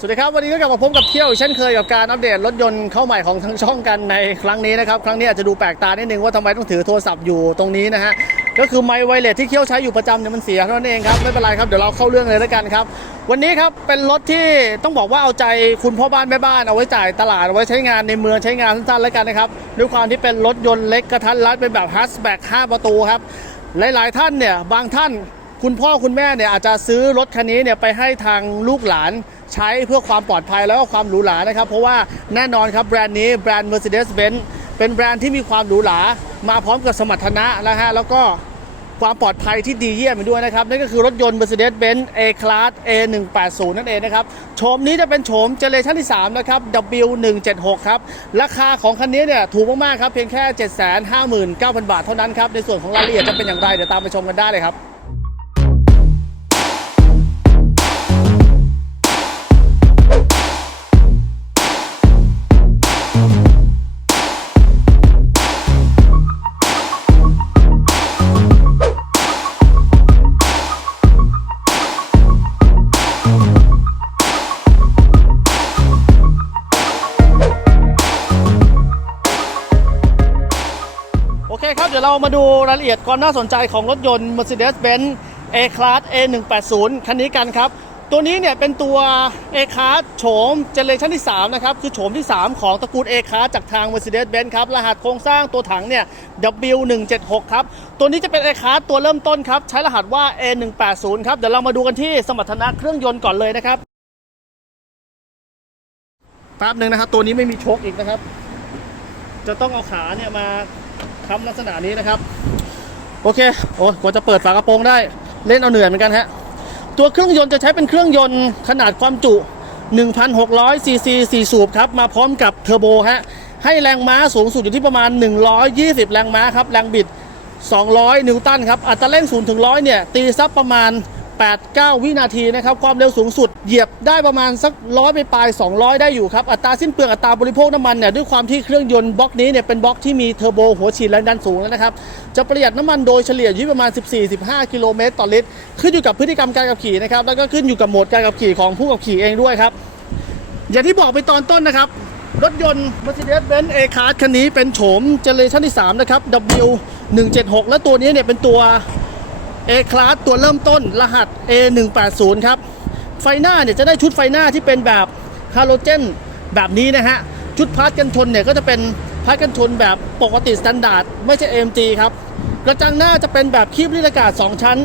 สวัสดีครับวันนี้ก็กลับมาพบกับเที่ยวเช่นเคยกับการอัปเดตรถยนต์เข้าใหม่ของทั้งช่องกันในครั้งนี้นะครับครั้งนี้อาจจะดูแปลกตานิดนึงว่าทำไมต้องถือโทรศัพท์อยู่ตรงนี้นะฮะก็คือไมค์ไวเลสที่เที่ยวใช้อยู่ประจำเนี่ยมันเสียเท่านั้นเองครับไม่เป็นไรครับเดี๋ยวเราเข้าเรื่องเลยแล้วกันครับ วันนี้ครับเป็นรถที่ต้องบอกว่าเอาใจคุณพ่อบ้านแม่บ้านเอาไว้จ่ายตลาดเอาไว้ใช้งานในเมืองใช้งานสั้นๆแล้วกันนะครับด้วยความที่เป็นรถยนต์เล็กกระทัดรัดเป็นแบบฮัสแบ็ก5ประตูครับหลายๆท่านเนี่ยบางท่าน คุณพ่อคุณแม่เนี่ยอาจจะซื้อรถคันนี้เนี่ยไปให้ทางลูกหลานใช้เพื่อความปลอดภัยแล้วก็ความหรูหรานะครับ เพราะว่าแน่นอนครับแบรนด์นี้แบรนด์ Mercedes-Benz เป็นแบรนด์ที่มีความหรูหรามาพร้อมกับสมรรถนะนะฮะแล้วก็ความปลอดภัยที่ดีเยี่ยมอีกด้วยนะครับ นั่นก็คือรถยนต์ Mercedes-Benz A-Class A180 นั่นเองนะครับโฉมนี้จะเป็นโฉมเจเนเรชั่นที่ 3 นะครับ W176 ครับ ราคาของคันนี้เนี่ยถูกมาก ๆ ครับ เพียงแค่ 759,000 บาทเท่านั้นครับ ในส่วนของรายละเอียดจะเป็นอย่างไร เดี๋ยวตามไปชมกันได้เลยครับ มาดูรายละเอียดความน่าสนใจของรถยนต์ Mercedes-Benz A-Class A180 คันนี้กันครับ ตัวนี้เนี่ยเป็นตัว A-Class โฉมเจเนเรชันที่ 3 นะครับ คือโฉมที่ 3 ของตระกูล A-Class จากทาง Mercedes-Benz ครับ รหัสโครงสร้างตัวถังเนี่ย W176 ครับ ตัวนี้จะเป็น A-Class ตัวเริ่มต้นครับ ใช้รหัสว่า A180 ครับ เดี๋ยวเรามาดูกันที่สมรรถนะเครื่องยนต์ก่อนเลยนะครับแป๊บหนึ่งนะครับ ตัวนี้ไม่มีโชคอีกนะครับ จะต้องเอาขาเนี่ยมา ทำลักษณะนี้นะครับ โอเคโอ้กว่าจะเปิดฝากระโปรงได้เล่นเอาเหนื่อยเหมือนกันฮะตัวเครื่องยนต์จะใช้เป็นเครื่องยนต์ขนาดความจุ 1,600ซีซี4สูบครับ มาพร้อมกับเทอร์โบฮะให้แรงม้าสูงสุดอยู่ที่ประมาณ 120 แรงม้าครับ แรงบิด 200 นิวตันครับ อัตราเร่ง0ถึง100 เนี่ย ตีซับประมาณ 8-9 วินาทีนะครับ ความเร็วสูงสุด เหยียบได้ประมาณสักร้อยไปปลาย200 ได้อยู่ครับ อัตราสิ้นเปลืองอัตราบริโภคน้ำมันเนี่ยด้วยความที่เครื่องยนต์บล็อกนี้เนี่ยเป็นบล็อกที่มีเทอร์โบหัวฉีดแรงดันสูงแล้วนะครับ จะประหยัดน้ำมันโดยเฉลี่ยอยู่ที่ประมาณ 14-15 กิโลเมตรต่อลิตร ขึ้นอยู่กับพฤติกรรมการขับขี่นะครับ แล้วก็ขึ้นอยู่กับโหมดการขับขี่ของผู้ขับขี่เองด้วยครับ อย่างที่บอกไปตอนต้นนะครับ รถยนต์ Mercedes-Benz A-Class คันนี้เป็นโฉมเจเนเรชันที่3นะครับ W176 และตัวนี้เนี่ยเป็นตัว A-Class ตัวเริ่มต้นรหัส A180 ครับ ไฟหน้าเนี่ยจะได้ชุดไฟหน้าที่เป็นแบบฮาโลเจนแบบนี้นะฮะ ชุดพาร์ทกันชนเนี่ยก็จะเป็นพาร์ทกันชนแบบปกติสแตนดาร์ดไม่ใช่ AMG ครับ กระจังหน้าจะเป็นแบบคีบลิดอากาศ 2 ชั้น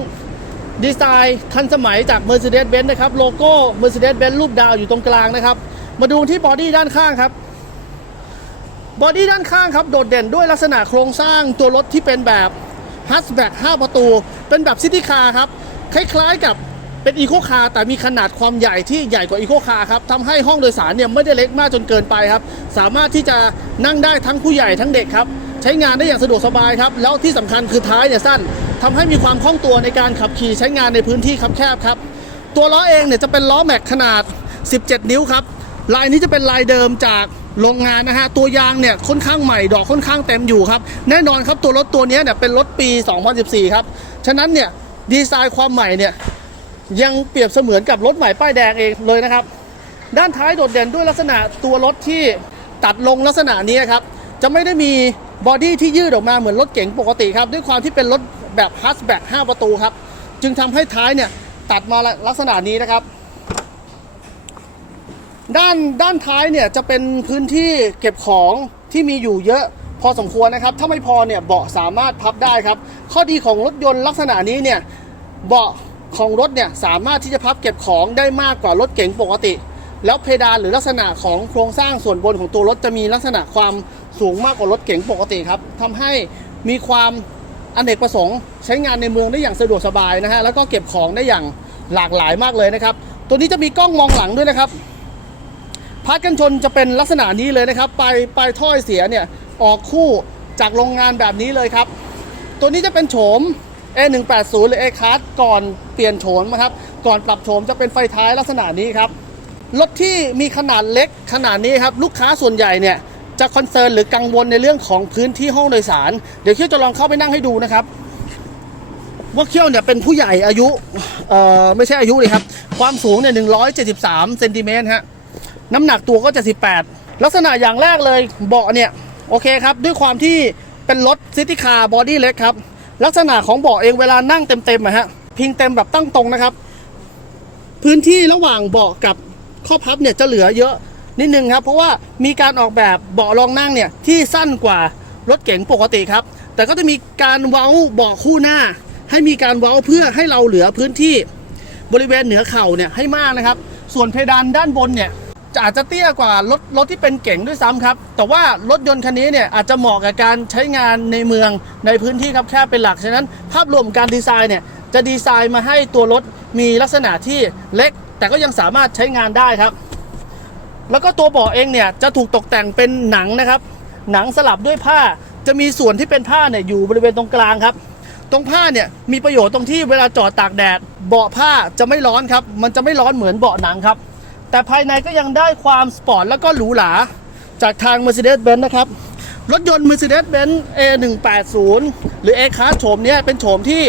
ดีไซน์ทันสมัยจาก Mercedes-Benz นะครับ โลโก้ Mercedes-Benz รูปดาวอยู่ตรงกลางนะครับ มาดูที่บอดี้ด้านข้างครับบอดี้ด้านข้างครับ โดดเด่นด้วยลักษณะโครงสร้างตัวรถที่เป็นแบบฮัสแบ็ก5ประตู เป็นแบบซิตี้คาร์ครับ คล้ายๆกับเป็นอีโคคาร์แต่มีขนาดความใหญ่ที่ใหญ่กว่าอีโคคาร์ครับทำให้ห้องโดยสารเนี่ยไม่ได้เล็กมากจนเกินไปครับ สามารถที่จะนั่งได้ทั้งผู้ใหญ่ทั้งเด็กครับ ใช้งานได้อย่างสะดวกสบายครับ แล้วที่สำคัญคือท้ายเนี่ยสั้นทำให้มีความคล่องตัวในการขับขี่ใช้งานในพื้นที่คับแคบครับ ตัวล้อเองเนี่ยจะเป็นล้อแม็กขนาด 17 นิ้วครับลายนี้จะเป็นลายเดิมจากโรงงานนะฮะ ตัวยางเนี่ยค่อนข้างใหม่ดอกค่อนข้างเต็มอยู่ครับ แน่นอนครับตัวรถตัวนี้เนี่ยเป็นรถปี 2014 ครับ ฉะนั้นเนี่ยดีไซน์ความใหม่เนี่ยยังเปรียบเสมือนกับรถใหม่ป้ายแดงเองเลยนะครับ ด้านท้ายโดดเด่นด้วยลักษณะตัวรถที่ตัดลงลักษณะนี้ครับจะไม่ได้มีบอดี้ที่ยืดออกมาเหมือนรถเก๋งปกติครับ ด้วยความที่เป็นรถแบบฮัสแบ็ก5ประตูครับ จึงทำให้ท้ายเนี่ยตัดมาลักษณะนี้นะครับ ด้านด้านท้ายเนี่ยจะเป็นพื้นที่เก็บของที่มีอยู่เยอะ พอสมควรนะครับ ถ้าไม่พอเนี่ยเบาะสามารถพับได้ครับ ข้อดีของรถยนต์ลักษณะนี้เนี่ยเบาะของรถเนี่ยสามารถที่จะพับเก็บของได้มากกว่ารถเก๋งปกติ แล้วเพดานหรือลักษณะของโครงสร้างส่วนบนของตัวรถจะมีลักษณะความสูงมากกว่ารถเก๋งปกติครับทำให้มีความอเนกประสงค์ใช้งานในเมืองได้อย่างสะดวกสบายนะฮะแล้วก็เก็บของได้อย่างหลากหลายมากเลยนะครับ ตัวนี้จะมีกล้องมองหลังด้วยนะครับพาร์ทกันชนจะเป็นลักษณะนี้เลยนะครับปลายปลายถ้อเสียเนี่ย ออกคู่จากโรงงานแบบนี้เลยครับ ตัวนี้จะเป็นโฉม A180 หรือ A-Class ก่อนเปลี่ยนโฉมนะครับ ก่อนปรับโฉมจะเป็นไฟท้ายลักษณะนี้ครับ รถที่มีขนาดเล็กขนาดนี้ครับ ลูกค้าส่วนใหญ่เนี่ย จะคอนเซิร์นหรือกังวลในเรื่องของพื้นที่ห้องโดยสาร เดี๋ยวเคี่ยวจะลองเข้าไปนั่งให้ดูนะครับ ว่าเคี่ยวเนี่ยเป็นผู้ใหญ่อายุเอ่อไม่ใช่อายุเลยครับ ความสูงเนี่ย173เซนติเมตรฮะ น้ำหนักตัวก็78ลักษณะอย่างแรกเลยเบาะเนี่ย โอเคครับ ด้วยความที่เป็นรถซิตี้คาร์บอดี้เล็กครับ ลักษณะของเบาะเองเวลานั่งเต็มๆอะฮะพิงเต็มแบบตั้งตรงนะครับ พื้นที่ระหว่างเบาะกับข้อพับเนี่ยจะเหลือเยอะนิดนึงครับ เพราะว่ามีการออกแบบเบาะรองนั่งเนี่ยที่สั้นกว่ารถเก๋งปกติครับ แต่ก็จะมีการเว้าเบาะคู่หน้า ให้มีการเว้าเพื่อให้เราเหลือพื้นที่บริเวณเหนือเข่าเนี่ยให้มากนะครับ ส่วนเพดานด้านบนเนี่ย จะอาจจะเตี้ยกว่ารถรถที่เป็นเก๋งด้วยซ้ำครับ แต่ว่ารถยนต์คันนี้เนี่ยอาจจะเหมาะกับการใช้งานในเมืองในพื้นที่ครับแคบเป็นหลัก ฉะนั้นภาพรวมการดีไซน์เนี่ยจะดีไซน์มาให้ตัวรถมีลักษณะที่เล็ก แต่ก็ยังสามารถใช้งานได้ครับ แล้วก็ตัวเบาะเองเนี่ยจะถูกตกแต่งเป็นหนังนะครับ หนังสลับด้วยผ้าจะมีส่วนที่เป็นผ้าเนี่ยอยู่บริเวณตรงกลางครับตรงผ้าเนี่ยมีประโยชน์ตรงที่เวลาจอดตากแดดเบาะผ้าจะไม่ร้อนครับ มันจะไม่ร้อนเหมือนเบาะหนังครับ แต่ภายในก็ยังได้ความสปอร์ตแล้วก็หรูหราจากทาง Mercedes-Benz นะครับ รถยนต์ Mercedes-Benz A180 หรือ A-Class โฉมนี้เป็นโฉมที่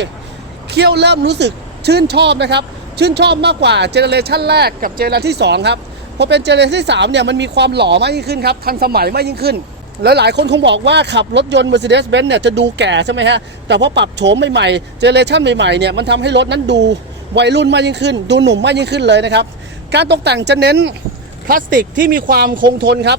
เคี่ยวเริ่มรู้สึกชื่นชอบนะครับ ชื่นชอบมากกว่าเจเนเรชันแรกกับเจเนเรชันที่ 2 ครับพอเป็นเจเนเรชันที่3เนี่ยมันมีความหล่อมากยิ่งขึ้นครับ ทันสมัยมากยิ่งขึ้นและหลายคนคงบอกว่าขับรถยนต์ Mercedes-Benz เนี่ยจะดูแก่ใช่ไหมฮะ แต่พอปรับโฉมใหม่ๆ เจเนเรชันใหม่ๆ เนี่ยมันทำให้รถนั้นดูวัยรุ่นมากยิ่งขึ้น ดูหนุ่มมากยิ่งขึ้นเลยนะครับ การตกแต่งจะเน้นพลาสติกที่มีความคงทนครับ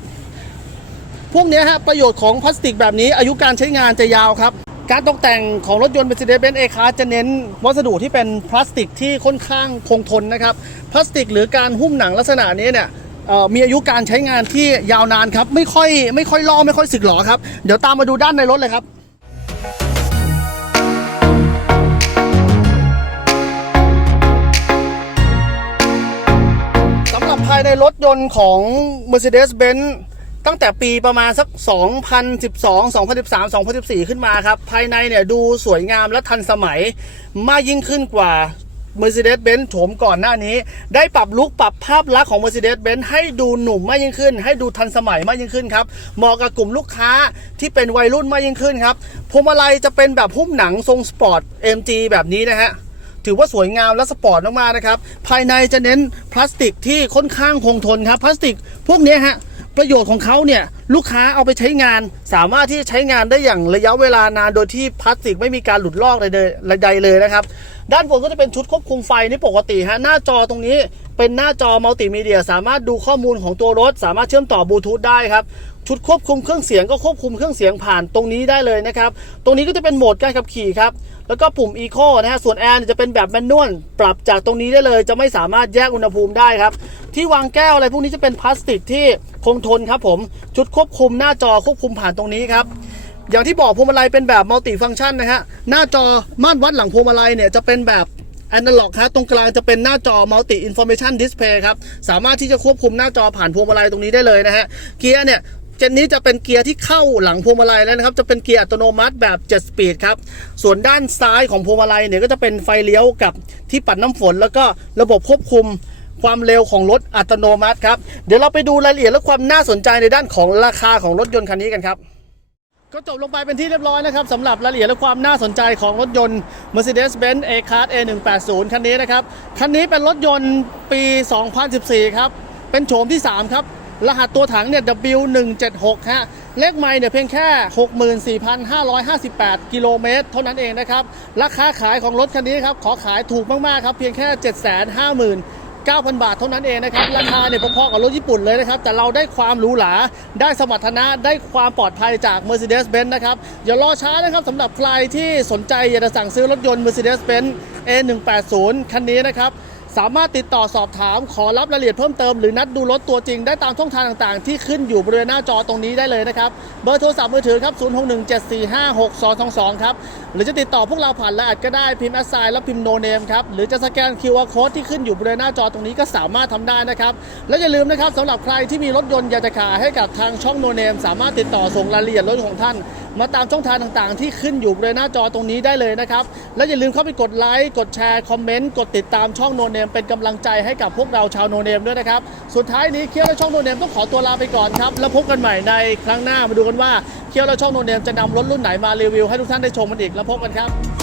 พวกนี้ฮะประโยชน์ของพลาสติกแบบนี้ อายุการใช้งานจะยาวครับ การตกแต่งของรถยนต์ Mercedes-Benz A-Class จะเน้นวัสดุที่เป็นพลาสติกที่ค่อนข้างคงทนนะครับ พลาสติกหรือการหุ้มหนังลักษณะนี้เนี่ยมีอายุการใช้งานที่ยาวนานครับ ไม่ค่อยไม่ค่อยลอกไม่ค่อยสึกหรอครับ เดี๋ยวตามมาดูด้านในรถเลยครับ รับภายในรถยนต์ของ Mercedes-Benz ตั้งแต่ปีประมาณสัก 2012 2013 2014 ขึ้นมาครับ ภายในเนี่ยดูสวยงามและทันสมัยมากยิ่งขึ้นกว่า Mercedes-Benz โฉมก่อนหน้านี้ ได้ปรับลุคปรับภาพลักษณ์ของ Mercedes-Benz ให้ดูหนุ่มมากยิ่งขึ้น ให้ดูทันสมัยมากยิ่งขึ้นครับ เหมาะกับกลุ่มลูกค้าที่เป็นวัยรุ่นมากยิ่งขึ้นครับพวงมาลัยจะเป็นแบบหุ้มหนังทรงสปอร์ต MG แบบนี้นะฮะ ถือว่าสวยงามและสปอร์ตมากๆนะครับ ภายในจะเน้นพลาสติกที่ค่อนข้างคงทนครับ พลาสติกพวกนี้ฮะประโยชน์ของเขาเนี่ยลูกค้าเอาไปใช้งาน สามารถที่จะใช้งานได้อย่างระยะเวลานานโดยที่พลาสติกไม่มีการหลุดลอกใดๆใดๆเลยนะครับ ด้านบนก็จะเป็นชุดควบคุมไฟนี่ปกติฮะหน้าจอตรงนี้เป็นหน้าจอมัลติมีเดีย สามารถดูข้อมูลของตัวรถ สามารถเชื่อมต่อบลูทูธได้ครับ ชุดควบคุมเครื่องเสียงก็ควบคุมเครื่องเสียงผ่านตรงนี้ได้เลยนะครับ ตรงนี้ก็จะเป็นโหมดการขับขี่ครับ แล้วก็ปุ่ม Eco นะฮะ ส่วนแอร์จะเป็นแบบแมนนวล ปรับจากตรงนี้ได้เลย จะไม่สามารถแยกอุณหภูมิได้ครับ ที่วางแก้วอะไรพวกนี้จะเป็นพลาสติกที่คงทนครับผม ชุดควบคุมหน้าจอควบคุมผ่านตรงนี้ครับอย่างที่บอกพวงมาลัยเป็นแบบมัลติฟัง c t ชันนะฮะ หน้าจอม่านวัดหลังพวงมาลัยเนี่ยจะเป็นแบบแอนาล็อกครับตรงกลางจะเป็นหน้าจอมัลติอินโฟ a t ชันดิสเพย์ครับ สามารถที่จะควบคุมหน้าจอผ่านพวงมาลัยตรงนี้ได้เลยนะฮะ เกียร์เนี่ย เจนนี้จะเป็นเกียร์ที่เข้าหลังพวงมาลัยแล้วนะครับ จะเป็นเกียร์อัตโนมัติแบบ 7 สปีดครับ ส่วนด้านซ้ายของพวงมาลัยเนี่ยก็จะเป็นไฟเลี้ยวกับที่ปัดน้ำฝน แล้วก็ระบบควบคุมความเร็วของรถอัตโนมัติครับ เดี๋ยวเราไปดูรายละเอียดและความน่าสนใจในด้านของราคาของรถยนต์คันนี้กันครับก็จบลงไปเป็นที่เรียบร้อยนะครับสำหรับรายละเอียดและความน่าสนใจของรถยนต์ Mercedes-Benz A-Class A180 คันนี้นะครับ คันนี้เป็นรถยนต์ปี 2014 ครับ เป็นโฉมที่ 3 ครับ รหัสตัวถังเนี่ย W176 ฮะ เลขไมล์เนี่ยเพียงแค่ 64,558 กิโลเมตร เท่านั้นเองนะครับ ราคาขายของรถคันนี้ครับ ขอขายถูกมาก ๆ ครับ เพียงแค่ 750,000 9,000 บาทเท่านั้นเองนะครับ ราคาเนี่ยพอๆกับรถญี่ปุ่นเลยนะครับ แต่เราได้ความหรูหรา ได้สมรรถนะ ได้ความปลอดภัยจาก Mercedes-Benz นะครับ อย่ารอช้านะครับสำหรับใครที่สนใจอยากจะสั่งซื้อรถยนต์ Mercedes-Benz A180 คันนี้นะครับ สามารถติดต่อสอบถามขอรับรายละเอียดเพิ่มเติมหรือนัดดูรถตัวจริงได้ตามช่องทางต่างๆ ที่ขึ้นอยู่บริเวณหน้าจอตรงนี้ได้เลยนะครับ เบอร์โทรศัพท์มือถือครับ 0617456222 ครับ หรือจะติดต่อพวกเราผ่านไลน์ก็ได้พิมพ์แอสไซน์แล้วพิมพ์โนเนมครับ หรือจะสแกน QR Code ที่ขึ้นอยู่บริเวณหน้าจอตรงนี้ก็สามารถทำได้นะครับ และอย่าลืมนะครับสำหรับใครที่มีรถยนต์อยากจะขายให้กับทางช่องโนเนมสามารถติดต่อส่งรายละเอียดรถของท่าน มาตามช่องทางต่างๆ ที่ขึ้นอยู่บริเวณหน้าจอตรงนี้ได้เลยนะครับ และอย่าลืมเข้าไปกดไลค์กดแชร์คอมเมนต์กดติดตามช่องโนเนมเป็นกำลังใจให้กับพวกเราชาวโนเนมด้วยนะครับ สุดท้ายนี้เคียวและช่องโนเนมต้องขอตัวลาไปก่อนครับ แล้วพบกันใหม่ในครั้งหน้ามาดูกันว่าเคียวและช่องโนเนมจะนำรถรุ่นไหนมารีวิวให้ทุกท่านได้ชมกันอีกแล้วพบกันครับ